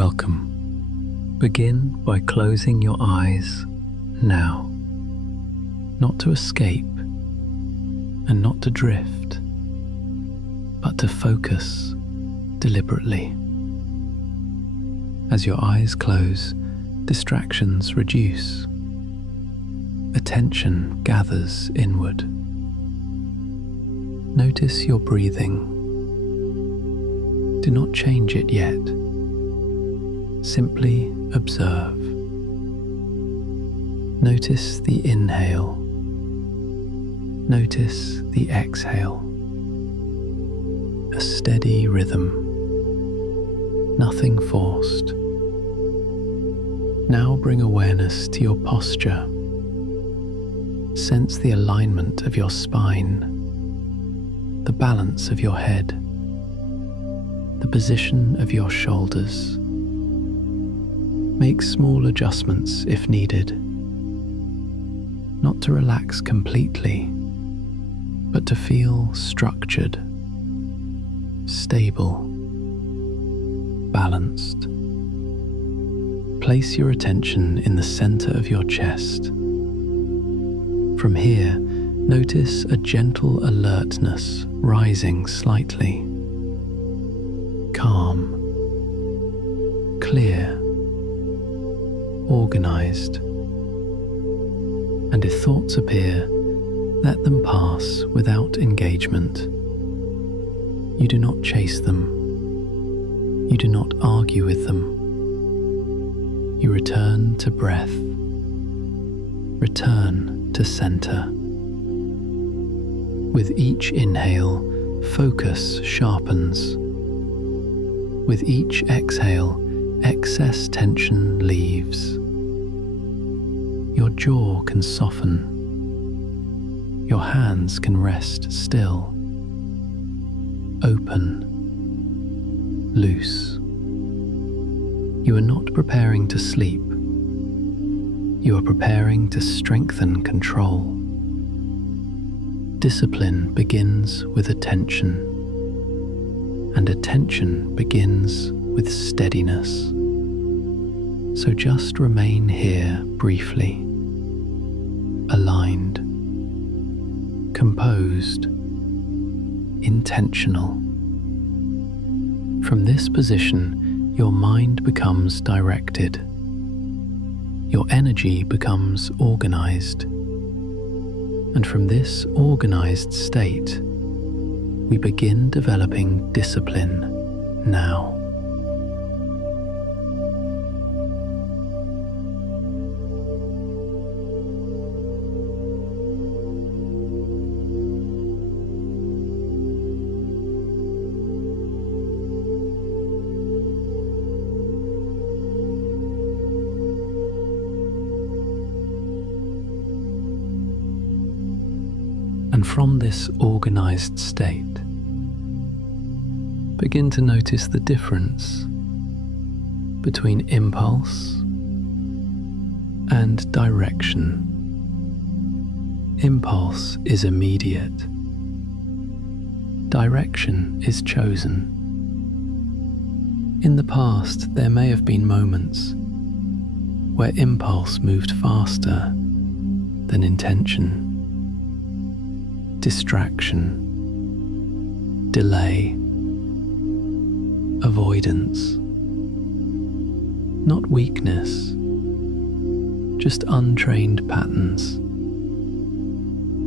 Welcome. Begin by closing your eyes now, not to escape and not to drift, but to focus deliberately. As your eyes close, distractions reduce. Attention gathers inward. Notice your breathing. Do not change it yet. Simply observe. Notice the inhale. Notice the exhale. A steady rhythm. Nothing forced. Now bring awareness to your posture. Sense the alignment of your spine, the balance of your head, the position of your shoulders. Make small adjustments if needed, not to relax completely, but to feel structured, stable, balanced. Place your attention in the center of your chest. From here, notice a gentle alertness rising slightly. Calm, clear, organized. And if thoughts appear, let them pass without engagement. You do not chase them. You do not argue with them. You return to breath. Return to center. With each inhale, focus sharpens. With each exhale, excess tension leaves. Your jaw can soften. Your hands can rest still. Open. Loose. You are not preparing to sleep. You are preparing to strengthen control. Discipline begins with attention, and attention begins with steadiness. So just remain here briefly, aligned, composed, intentional. From this position, your mind becomes directed. Your energy becomes organized. And from this organized state, we begin developing discipline now. And from this organized state, begin to notice the difference between impulse and direction. Impulse is immediate. Direction is chosen. In the past, there may have been moments where impulse moved faster than intention. Distraction, delay, avoidance. Not weakness, just untrained patterns.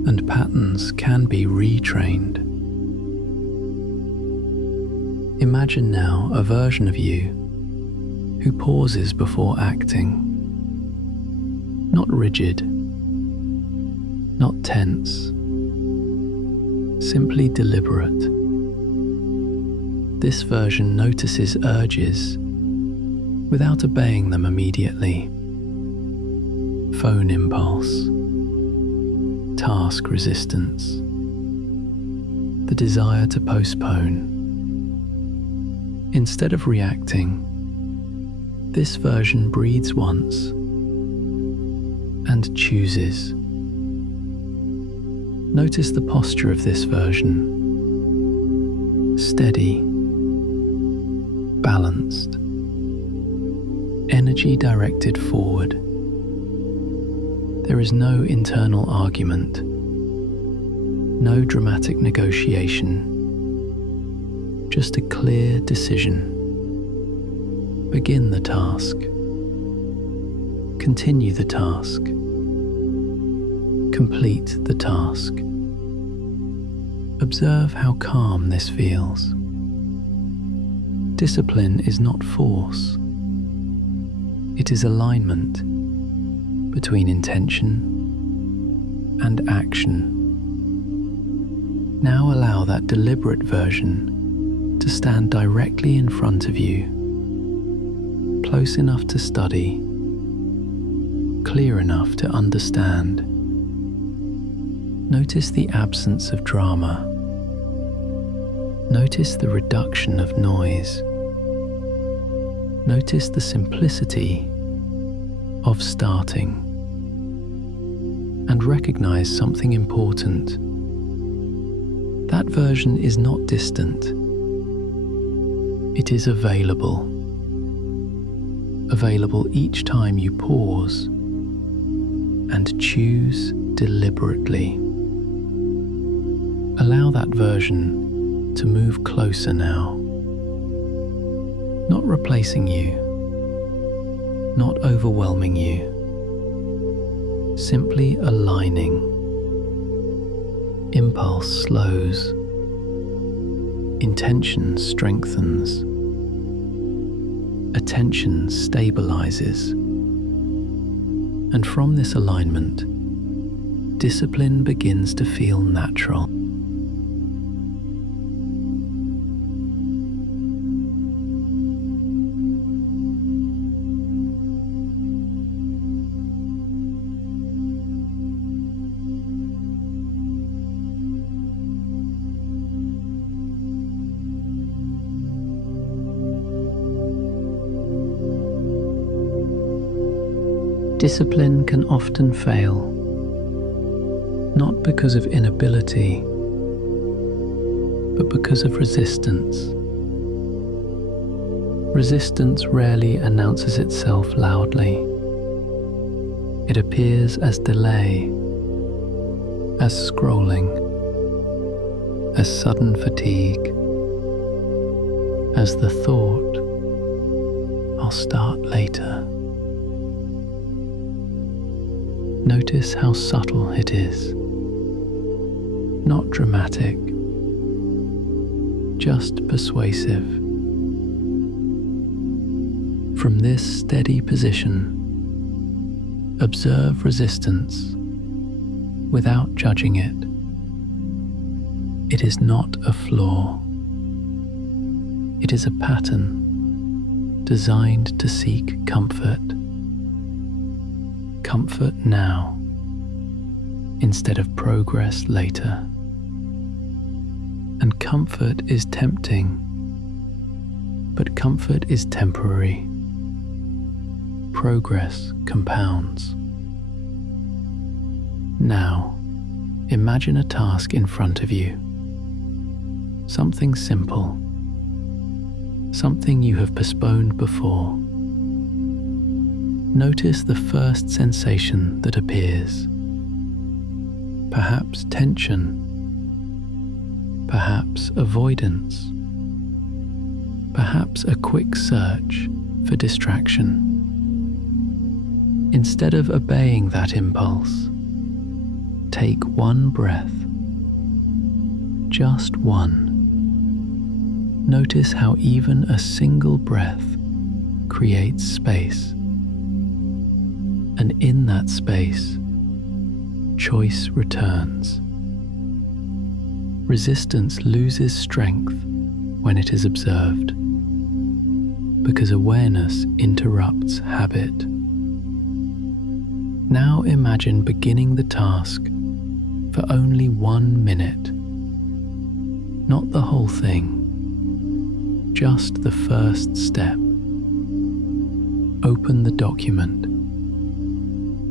And patterns can be retrained. Imagine now a version of you who pauses before acting. Not rigid, not tense. Simply deliberate. This version notices urges without obeying them immediately. Phone impulse, task resistance, the desire to postpone. Instead of reacting, this version breathes once and chooses. Notice the posture of this version. Steady, balanced, energy directed forward. There is no internal argument, no dramatic negotiation, just a clear decision. Begin the task. Continue the task. Complete the task. Observe how calm this feels. Discipline is not force. It is alignment between intention and action. Now allow that deliberate version to stand directly in front of you, close enough to study, clear enough to understand. Notice the absence of drama. Notice the reduction of noise. Notice the simplicity of starting. And recognize something important. That version is not distant. It is available. Available each time you pause and choose deliberately. Allow that version to move closer now. Not replacing you, not overwhelming you, simply aligning. Impulse slows, intention strengthens, attention stabilizes, and from this alignment, discipline begins to feel natural. Discipline can often fail, not because of inability, but because of resistance. Resistance rarely announces itself loudly. It appears as delay, as scrolling, as sudden fatigue, as the thought, "I'll start later." Notice how subtle it is. Not dramatic, just persuasive. From this steady position, observe resistance without judging it. It is not a flaw. It is a pattern designed to seek comfort. Comfort now, instead of progress later. And comfort is tempting, but comfort is temporary. Progress compounds. Now, imagine a task in front of you. Something simple. Something you have postponed before. Notice the first sensation that appears. Perhaps tension, perhaps avoidance, perhaps a quick search for distraction. Instead of obeying that impulse, take one breath, just one. Notice how even a single breath creates space. And in that space, choice returns. Resistance loses strength when it is observed, because awareness interrupts habit. Now imagine beginning the task for only 1 minute. Not the whole thing, just the first step. Open the document.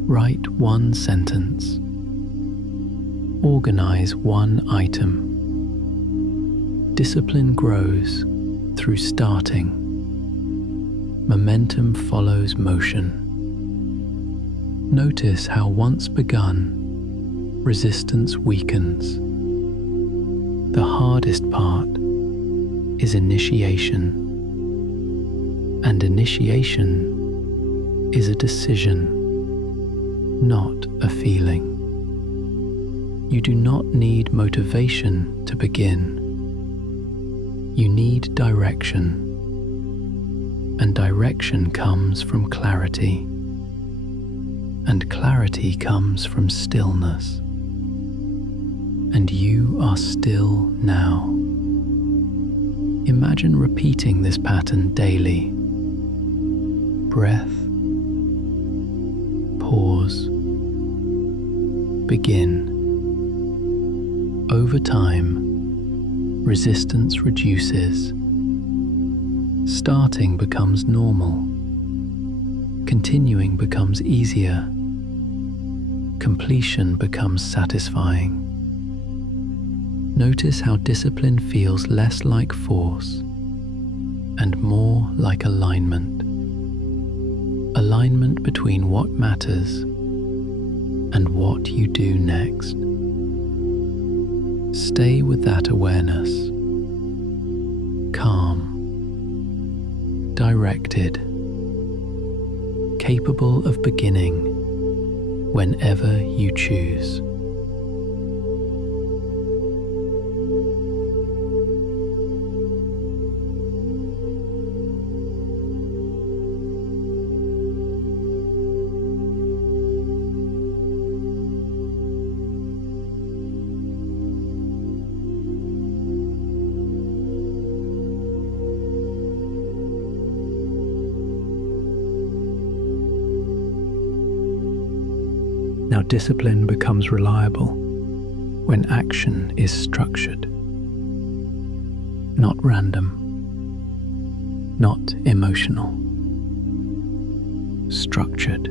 Write one sentence. Organize one item. Discipline grows through starting. momentum follows motion. Notice how once begun, resistance weakens. The hardest part is initiation, and initiation is a decision, not a feeling. You do not need motivation to begin. You need direction, and direction comes from clarity, and clarity comes from stillness. And you are still now. Imagine repeating this pattern daily. Breath, pause, begin. Over time, resistance reduces. Starting becomes normal. Continuing becomes easier. Completion becomes satisfying. Notice how discipline feels less like force and more like alignment. Alignment between what matters and what you do next. Stay with that awareness. Calm, directed, capable of beginning whenever you choose. Now, discipline becomes reliable when action is structured, not random, not emotional. Structured.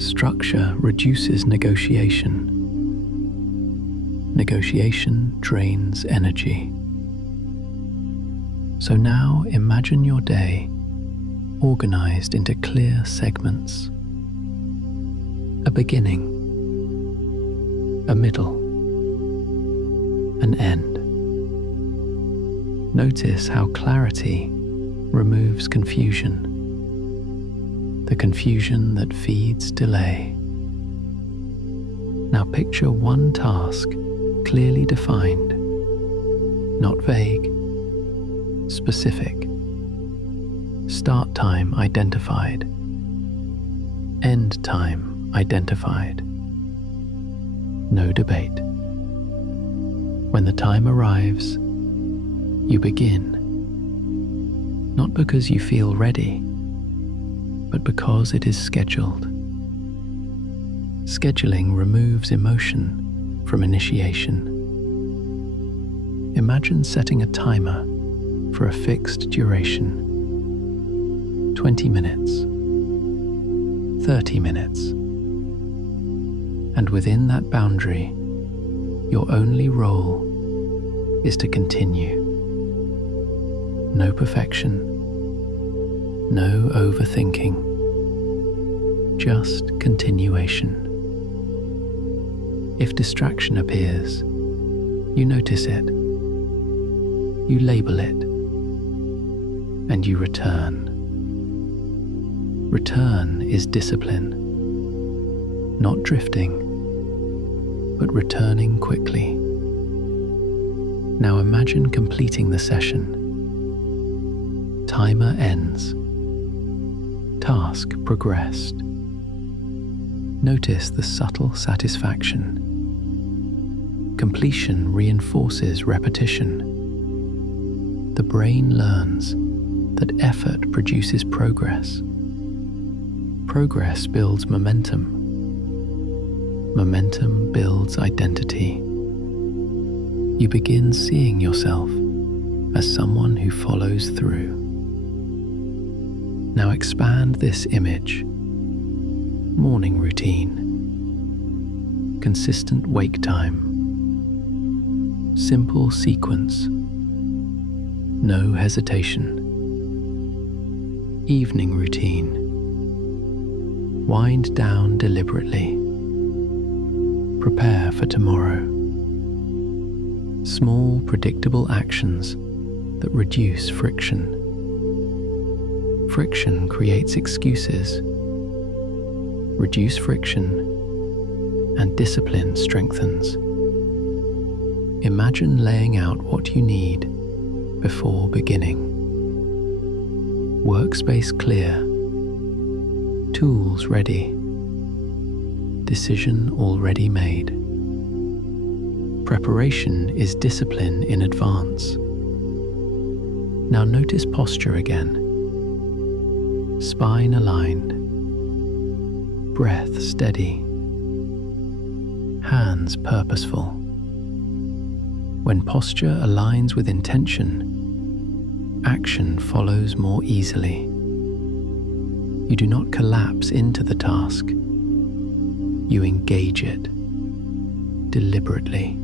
Structure reduces negotiation. Negotiation drains energy. So now imagine your day organized into clear segments. A beginning, a middle, an end. Notice how clarity removes confusion, the confusion that feeds delay. Now picture one task clearly defined, not vague, specific. Start time identified, end time identified. No debate. When the time arrives, you begin. Not because you feel ready, but because it is scheduled. Scheduling removes emotion from initiation. Imagine setting a timer for a fixed duration. 20 minutes, 30 minutes. And within that boundary, your only role is to continue. No perfection, no overthinking, just continuation. If distraction appears, you notice it, you label it, and you return. Return is discipline. Not drifting, but returning quickly. Now imagine completing the session. Timer ends. Task progressed. Notice the subtle satisfaction. Completion reinforces repetition. The brain learns that effort produces progress. Progress builds momentum. Momentum builds identity. You begin seeing yourself as someone who follows through. Now expand this image. Morning routine. Consistent wake time. Simple sequence. No hesitation. Evening routine. Wind down deliberately. Prepare for tomorrow. Small, predictable actions that reduce friction. Friction creates excuses. Reduce friction, and discipline strengthens. Imagine laying out what you need before beginning. Workspace clear. Tools ready. Decision already made. Preparation is discipline in advance. Now notice posture again. Spine aligned. Breath steady. Hands purposeful. When posture aligns with intention, action follows more easily. You do not collapse into the task. You engage it deliberately.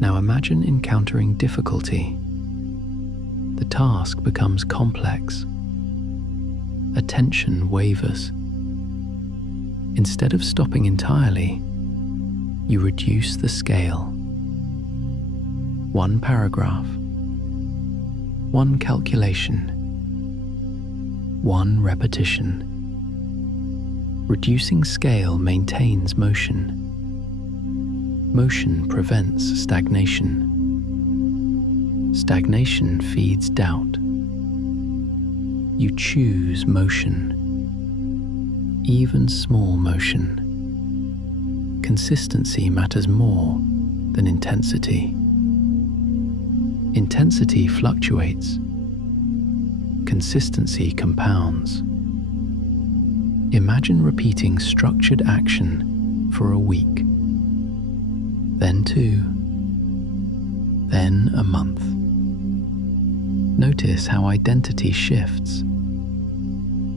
Now imagine encountering difficulty. The task becomes complex. Attention wavers. Instead of stopping entirely, you reduce the scale. One paragraph, one calculation, one repetition. Reducing scale maintains motion. Motion prevents stagnation. Stagnation feeds doubt. You choose motion, even small motion. Consistency matters more than intensity. Intensity fluctuates. Consistency compounds. Imagine repeating structured action for a week, then 2, then a month. Notice how identity shifts.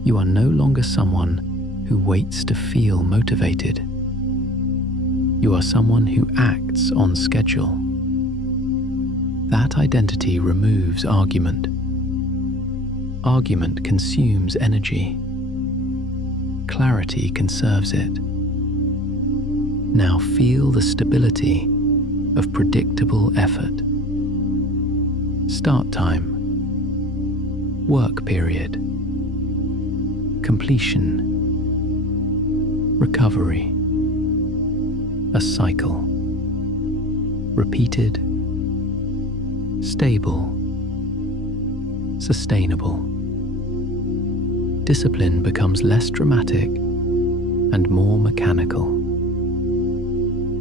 You are no longer someone who waits to feel motivated. You are someone who acts on schedule. That identity removes argument. Argument consumes energy. Clarity conserves it. Now feel the stability of predictable effort. Start time. Work period. Completion. Recovery. A cycle. Repeated. Stable. Sustainable. Discipline becomes less dramatic and more mechanical.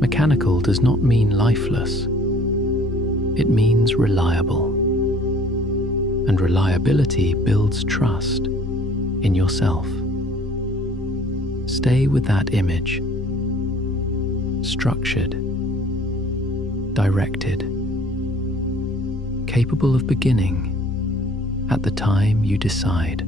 Mechanical does not mean lifeless. It means reliable. And reliability builds trust in yourself. Stay with that image. Structured. Directed. Capable of beginning at the time you decide.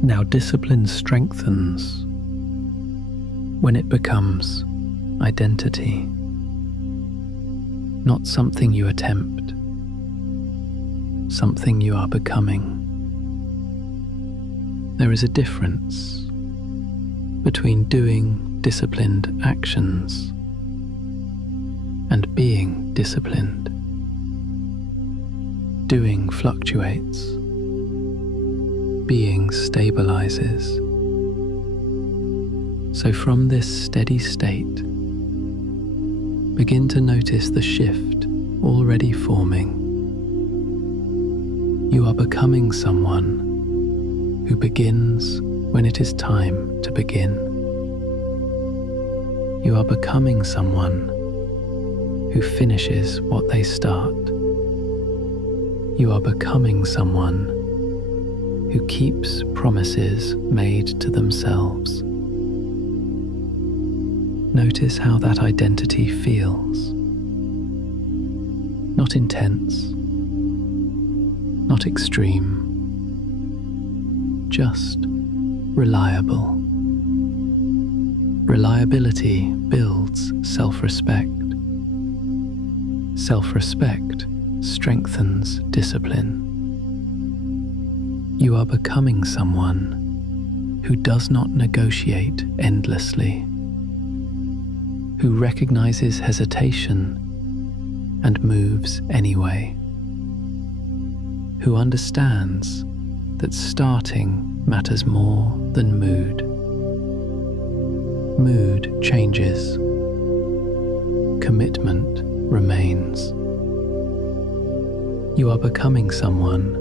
Now discipline strengthens when it becomes identity, not something you attempt, something you are becoming. There is a difference between doing disciplined actions and being disciplined. Doing fluctuates. Being stabilizes. So from this steady state, begin to notice the shift already forming. You are becoming someone who begins when it is time to begin. You are becoming someone who finishes what they start. You are becoming someone who keeps promises made to themselves. Notice how that identity feels. Not intense, not extreme, just reliable. Reliability builds self-respect. Self-respect strengthens discipline. You are becoming someone who does not negotiate endlessly, who recognizes hesitation and moves anyway, who understands that starting matters more than mood. Mood changes. Commitment remains. You are becoming someone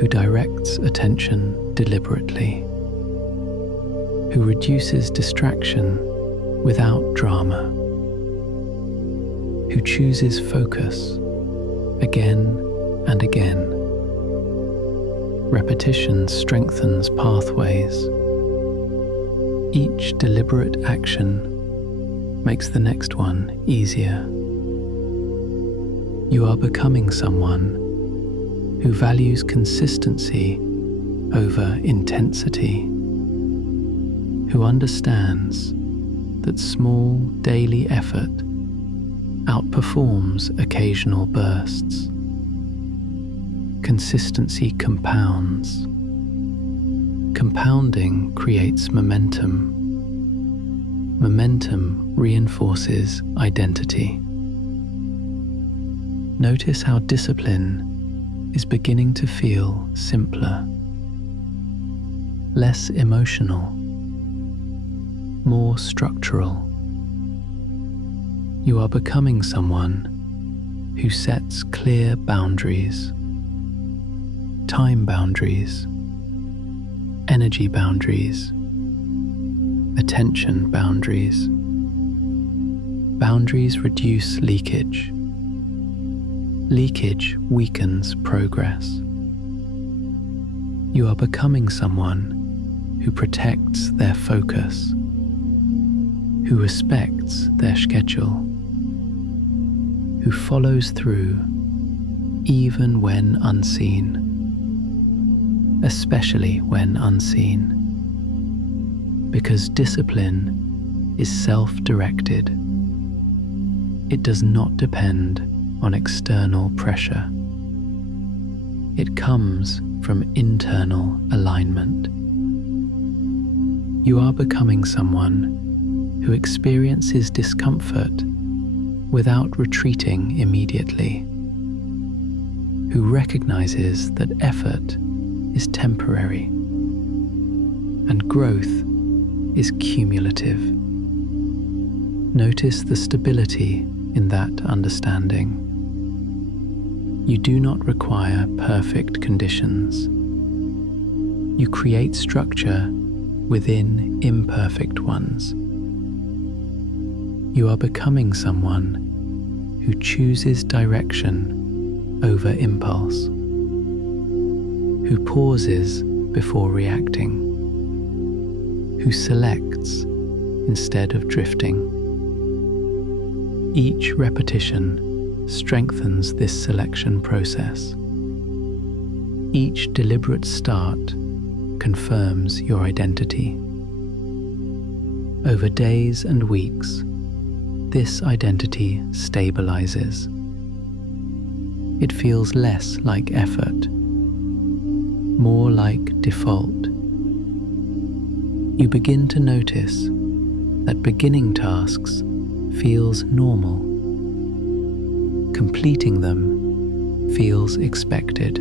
who directs attention deliberately, who reduces distraction witut drama, who chooses focus again and again. Repetition strengthens pathways. Each deliberate action makes the next one easier. You are becoming someone who values consistency over intensity, who understands that small daily effort outperforms occasional bursts. Consistency compounds. Compounding creates momentum. Momentum reinforces identity. Notice how discipline is beginning to feel simpler, less emotional, more structural. You are becoming someone who sets clear boundaries, time boundaries, energy boundaries, attention boundaries. Boundaries reduce leakage. Leakage weakens progress. You are becoming someone who protects their focus, who respects their schedule, who follows through even when unseen, especially when unseen, because discipline is self-directed. It does not depend on external pressure. It comes from internal alignment. You are becoming someone who experiences discomfort without retreating immediately, who recognizes that effort is temporary and growth is cumulative. Notice the stability in that understanding. You do not require perfect conditions. You create structure within imperfect ones. You are becoming someone who chooses direction over impulse, who pauses before reacting, who selects instead of drifting. Each repetition strengthens this selection process. Each deliberate start confirms your identity. Over days and weeks, this identity stabilizes. It feels less like effort, more like default. You begin to notice that beginning tasks feels normal. Completing them feels expected.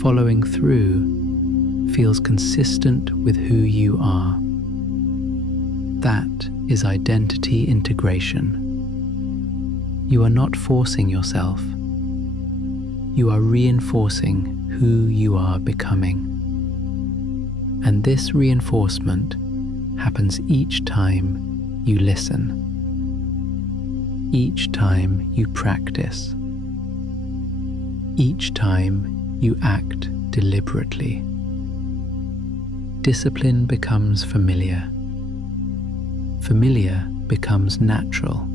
Following through feels consistent with who you are. That is identity integration. You are not forcing yourself. You are reinforcing who you are becoming. And this reinforcement happens each time you listen, each time you practice, each time you act deliberately. Discipline becomes familiar. Familiar becomes natural.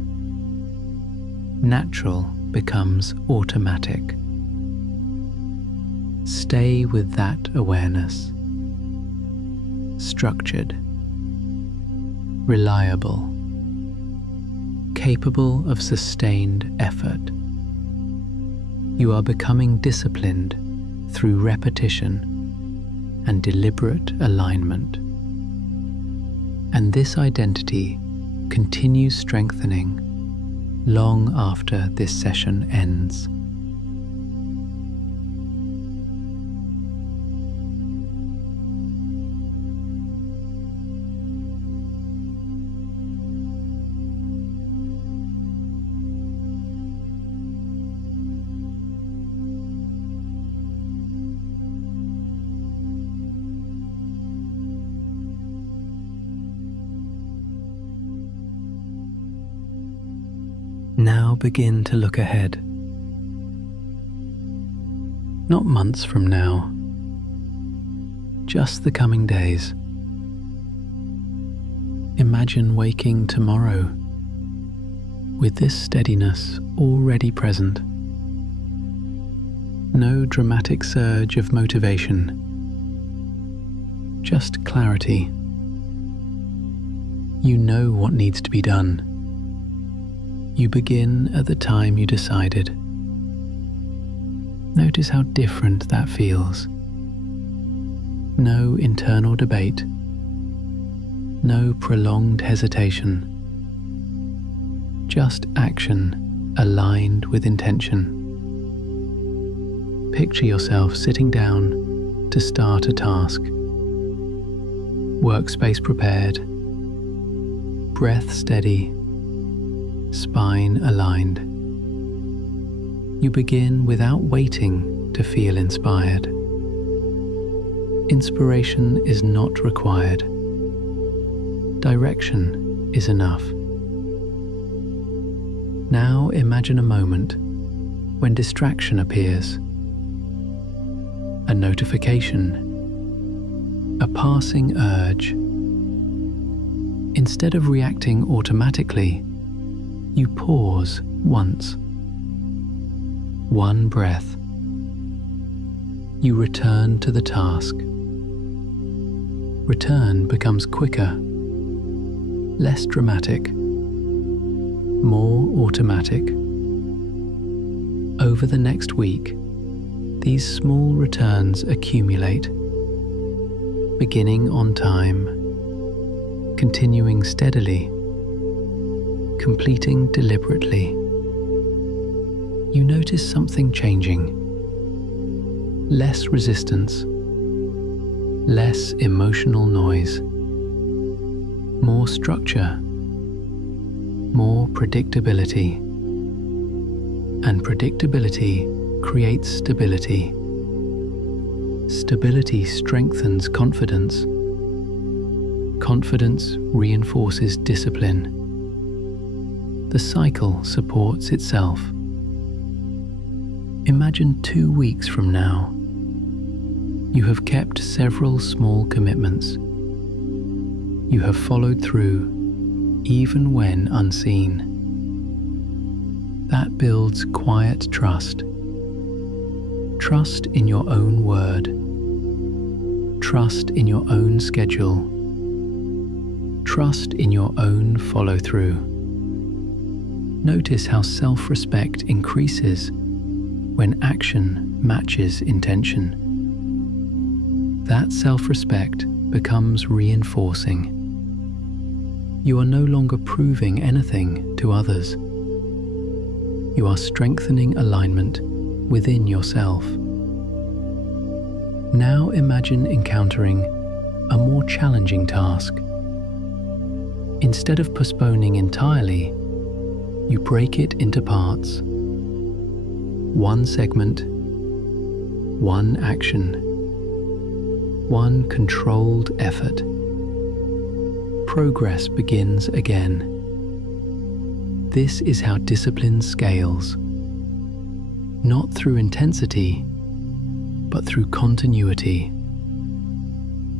Natural becomes automatic. Stay with that awareness. Structured, reliable, capable of sustained effort. You are becoming disciplined through repetition and deliberate alignment. And this identity continues strengthening long after this session ends. Now begin to look ahead. Not months from now, just the coming days. Imagine waking tomorrow with this steadiness already present. No dramatic surge of motivation, just clarity. You know what needs to be done. You begin at the time you decided. Notice how different that feels. No internal debate. No prolonged hesitation. Just action aligned with intention. Picture yourself sitting down to start a task. Workspace prepared. Breath steady. Spine aligned. You begin without waiting to feel inspired. Inspiration is not required. Direction is enough. Now imagine a moment when distraction appears. A notification, a passing urge. Instead of reacting automatically, you pause once. One breath. You return to the task. Return becomes quicker, less dramatic, more automatic. Over the next week, these small returns accumulate, beginning on time, continuing steadily, completing deliberately. You notice something changing. Less resistance, less emotional noise, more structure, more predictability. And predictability creates stability. Stability strengthens confidence. Confidence reinforces discipline. The cycle supports itself. Imagine 2 weeks from now. You have kept several small commitments. You have followed through, even when unseen. That builds quiet trust. Trust in your own word. Trust in your own schedule. Trust in your own follow-through. Notice how self-respect increases when action matches intention. That self-respect becomes reinforcing. You are no longer proving anything to others. You are strengthening alignment within yourself. Now imagine encountering a more challenging task. Instead of postponing entirely, you break it into parts. One segment, one action, one controlled effort. Progress begins again. This is how discipline scales. not through intensity, but through continuity.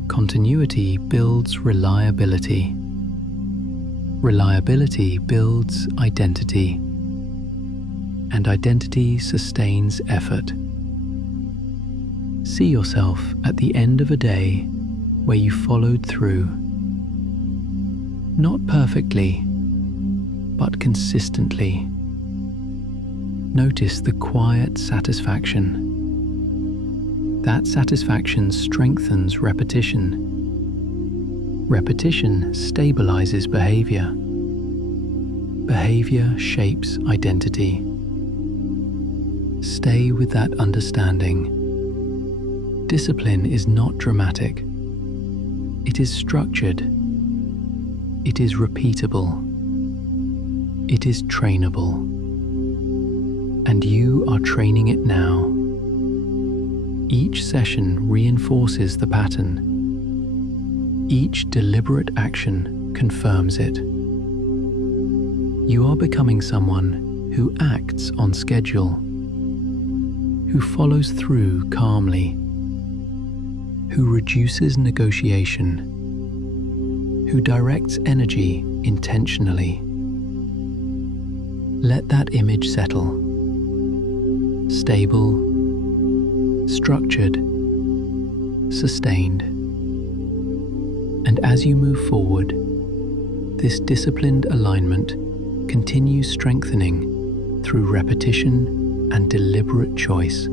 Continuity builds reliability. Reliability builds identity, and identity sustains effort. See yourself at the end of a day where you followed through, not perfectly, but consistently. Notice the quiet satisfaction. That satisfaction strengthens repetition. Repetition stabilizes behavior. Behavior shapes identity. Stay with that understanding. Discipline is not dramatic. It is structured. It is repeatable. It is trainable. And you are training it now. Each session reinforces the pattern. Each deliberate action confirms it. You are becoming someone who acts on schedule, who follows through calmly, who reduces negotiation, who directs energy intentionally. Let that image settle. Stable, structured, sustained. And as you move forward, this disciplined alignment continues strengthening through repetition and deliberate choice.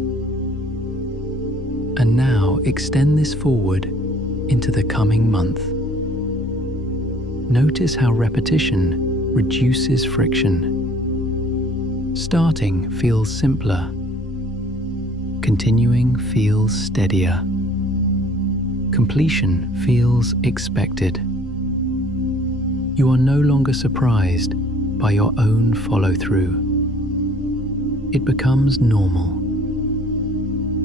And now extend this forward into the coming month. Notice how repetition reduces friction. Starting feels simpler. Continuing feels steadier. Completion feels expected. You are no longer surprised by your own follow-through. It becomes normal.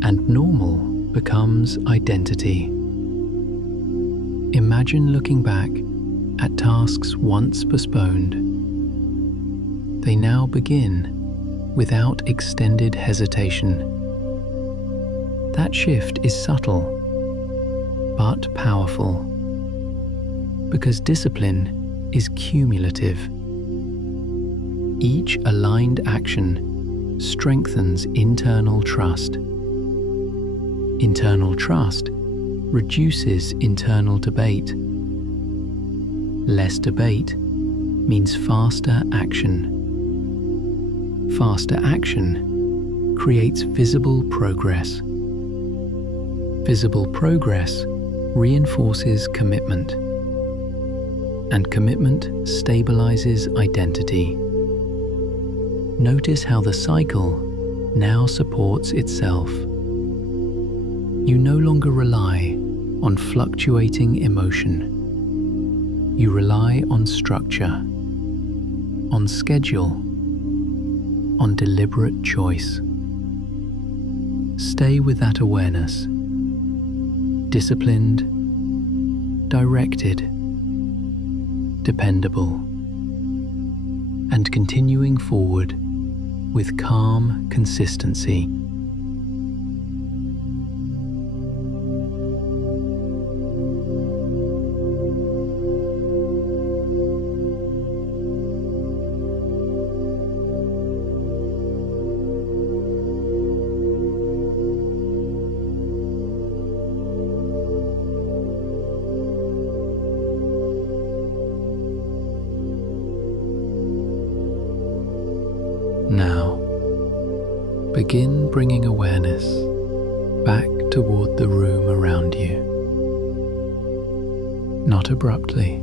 And normal becomes identity. Imagine looking back at tasks once postponed. They now begin without extended hesitation. That shift is subtle, but powerful, because discipline is cumulative. Each aligned action strengthens internal trust. Internal trust reduces internal debate. Less debate means faster action. Faster action creates visible progress. Visible progress reinforces commitment, and commitment stabilizes identity. Notice how the cycle now supports itself. You no longer rely on fluctuating emotion. You rely on structure, on schedule, on deliberate choice. Stay with that awareness. Disciplined, directed, dependable, and continuing forward with calm consistency. Now, begin bringing awareness back toward the room around you. Not abruptly,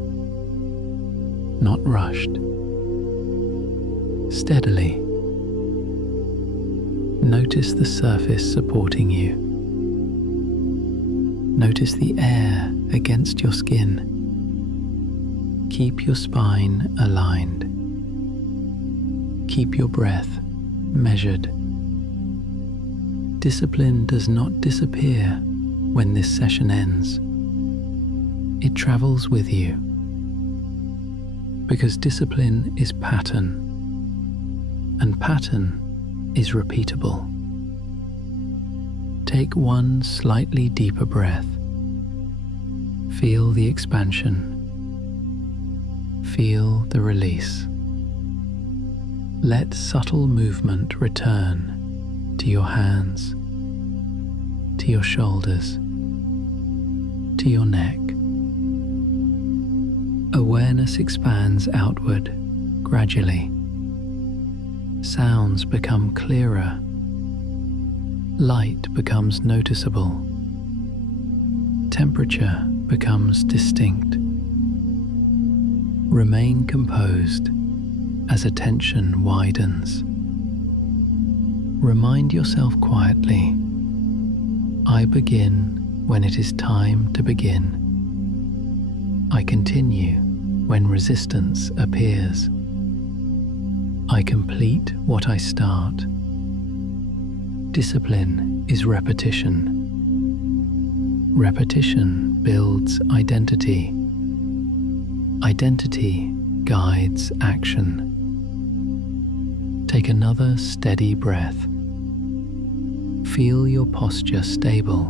not rushed. Steadily. Notice the surface supporting you. Notice the air against your skin. Keep your spine aligned. Keep your breath measured. Discipline does not disappear when this session ends. It travels with you. Because discipline is pattern, and pattern is repeatable. Take one slightly deeper breath. Feel the expansion. Feel the release. Let subtle movement return to your hands, to your shoulders, to your neck. Awareness expands outward gradually. Sounds become clearer. Light becomes noticeable. Temperature becomes distinct. Remain composed as attention widens. Remind yourself quietly, I begin when it is time to begin. I continue when resistance appears. I complete what I start. Discipline is repetition. Repetition builds identity. Identity guides action. Take another steady breath. Feel your posture stable.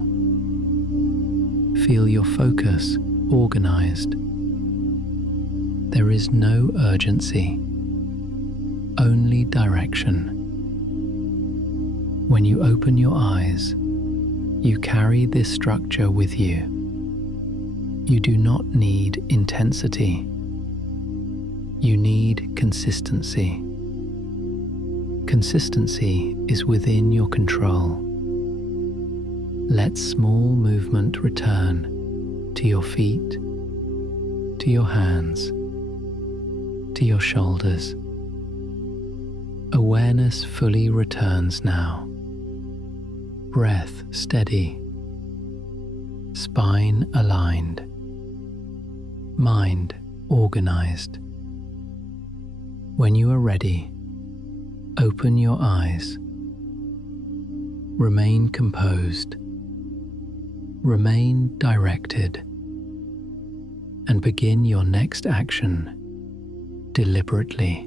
Feel your focus organized. There is no urgency, only direction. When you open your eyes, you carry this structure with you. You do not need intensity. You need consistency. Consistency is within your control. Let small movement return to your feet, to your hands, to your shoulders. Awareness fully returns now. Breath steady. Spine aligned. Mind organized. When you are ready, open your eyes. Remain composed. Remain directed. And begin your next action deliberately.